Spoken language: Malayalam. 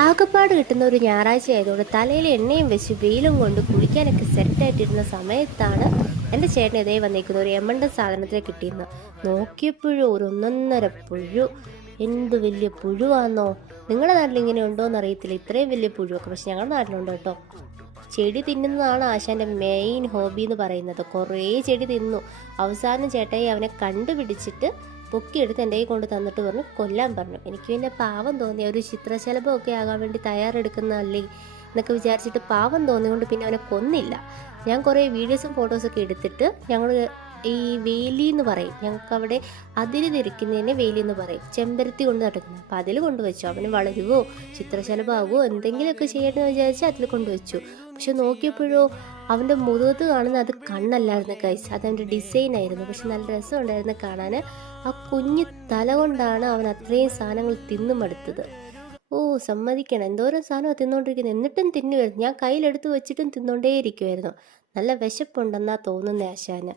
ആകപ്പാട് കിട്ടുന്ന ഒരു ഞായറാഴ്ച ആയതുകൊണ്ട് തലയിൽ എണ്ണയും വെച്ച് വെയിലും കൊണ്ട് കുളിക്കാനൊക്കെ സെറ്റായിട്ടിരുന്ന സമയത്താണ് എൻ്റെ ചേട്ടൻ ഇതേ വന്നേക്കുന്നത് ഒരു എമ്മണ്ട സാധനത്തിനെ കിട്ടിയിരുന്നു. നോക്കിയപ്പോഴും ഒരു ഒന്നൊന്നര പുഴു. എന്ത് വലിയ പുഴുവാന്നോ! നിങ്ങളുടെ നാട്ടിൽ ഇങ്ങനെ ഉണ്ടോയെന്ന് അറിയത്തില്ല, ഇത്രയും വലിയ പുഴുവൊക്കെ. പക്ഷെ ഞങ്ങളുടെ നാട്ടിലുണ്ട് കേട്ടോ. ചെടി തിന്നുന്നതാണ് ആശാൻ്റെ മെയിൻ ഹോബി എന്ന് പറയുന്നത്. കുറേ ചെടി തിന്നു. അവസാനം ചേട്ടായി അവനെ കണ്ടുപിടിച്ചിട്ട് പൊക്കിയെടുത്ത് എൻ്റെ കയ്യിൽ കൊണ്ട് തന്നിട്ട് പറഞ്ഞു കൊല്ലാൻ പറഞ്ഞു. എനിക്ക് പിന്നെ പാവം തോന്നി, ഒരു ചിത്രശലഭമൊക്കെ ആകാൻ വേണ്ടി തയ്യാറെടുക്കുന്നതല്ലേ എന്നൊക്കെ വിചാരിച്ചിട്ട് പാവം തോന്നിയുകൊണ്ട് പിന്നെ അവനെ കൊന്നില്ല. ഞാൻ കുറേ വീഡിയോസും ഫോട്ടോസൊക്കെ എടുത്തിട്ട് ഞങ്ങൾ ഈ വേലി എന്ന് പറയും, ഞങ്ങൾക്ക് അവിടെ അതിര് തിരിക്കുന്നതിനെ വേലി എന്ന് പറയും, ചെമ്പരത്തി കൊണ്ട് നടക്കുന്നത്. അപ്പം അതിൽ കൊണ്ടുവച്ചു. അവന് വളരുവോ ചിത്രശലഭമാകുമോ എന്തെങ്കിലുമൊക്കെ ചെയ്യണമെന്ന് വിചാരിച്ച് അതിൽ കൊണ്ടുവച്ചു. പക്ഷെ നോക്കിയപ്പോഴോ അവൻ്റെ മുഖത്ത് കാണുന്ന അത് കണ്ണല്ലായിരുന്നു ഗൈസ്, അതവൻ്റെ ഡിസൈൻ ആയിരുന്നു. പക്ഷെ നല്ല രസമുണ്ടായിരുന്നു കാണാൻ. ആ കുഞ്ഞു തല കൊണ്ടാണ് അവൻ അത്രയും സാധനങ്ങൾ തിന്നുമടുത്തത്. ഓ സമ്മതിക്കണം, എന്തോരം സാധനമാണ് തിന്നുകൊണ്ടിരിക്കുന്നത്. എന്നിട്ടും തിന്നുമായിരുന്നു. ഞാൻ കയ്യിലെടുത്ത് വെച്ചിട്ടും തിന്നുകൊണ്ടേയിരിക്കുമായിരുന്നു. നല്ല വിശപ്പുണ്ടെന്നാ തോന്നുന്നേ ആശാന്.